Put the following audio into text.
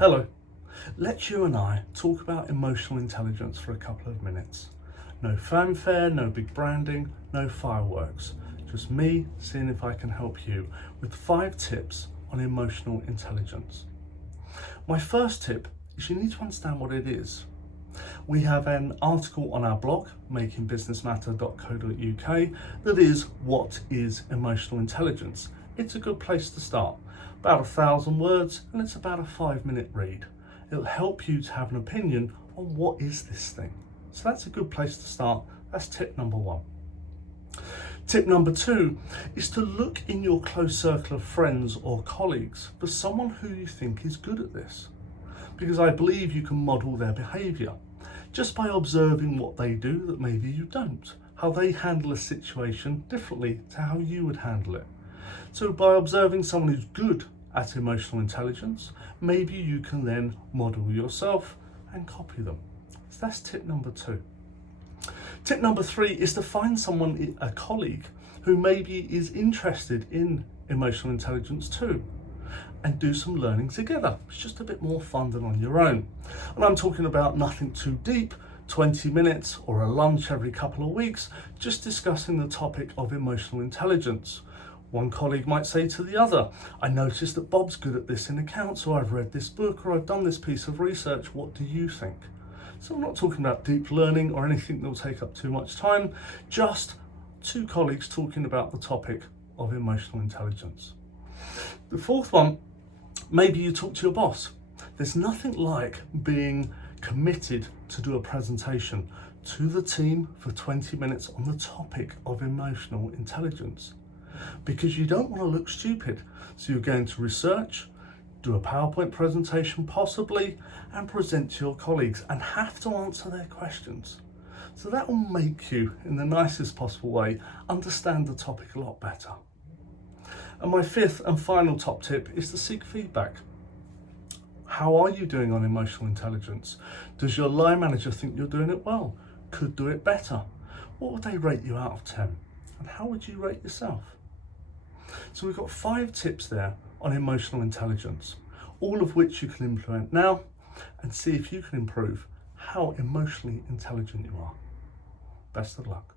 Hello. Let's you and I talk about emotional intelligence for a couple of minutes. No fanfare, no big branding, no fireworks. Just me seeing if I can help you with 5 tips on emotional intelligence. My first tip is you need to understand what it is. We have an article on our blog, makingbusinessmatter.co.uk, that is what is emotional intelligence. It's a good place to start. About 1,000 words, and it's about a 5-minute read. It'll help you to have an opinion on what is this thing. So that's a good place to start. That's tip number 1. Tip number 2 is to look in your close circle of friends or colleagues for someone who you think is good at this. Because I believe you can model their behaviour just by observing what they do that maybe you don't, how they handle a situation differently to how you would handle it. So by observing someone who's good at emotional intelligence, maybe you can then model yourself and copy them. So that's tip number 2. Tip number 3 is to find someone, a colleague, who maybe is interested in emotional intelligence too, and do some learning together. It's just a bit more fun than on your own. And I'm talking about nothing too deep, 20 minutes or a lunch every couple of weeks, just discussing the topic of emotional intelligence. One colleague might say to the other, I noticed that Bob's good at this in accounts, or I've read this book, or I've done this piece of research. What do you think? So I'm not talking about deep learning or anything that will take up too much time, just 2 colleagues talking about the topic of emotional intelligence. The 4th one, maybe you talk to your boss. There's nothing like being committed to do a presentation to the team for 20 minutes on the topic of emotional intelligence, because you don't want to look stupid. So you're going to research, do a PowerPoint presentation possibly, and present to your colleagues and have to answer their questions. So that will make you, in the nicest possible way, understand the topic a lot better. And my 5th and final top tip is to seek feedback. How are you doing on emotional intelligence? Does your line manager think you're doing it well? Could do it better? What would they rate you out of 10? And how would you rate yourself? So we've got 5 tips there on emotional intelligence, all of which you can implement now and see if you can improve how emotionally intelligent you are. Best of luck.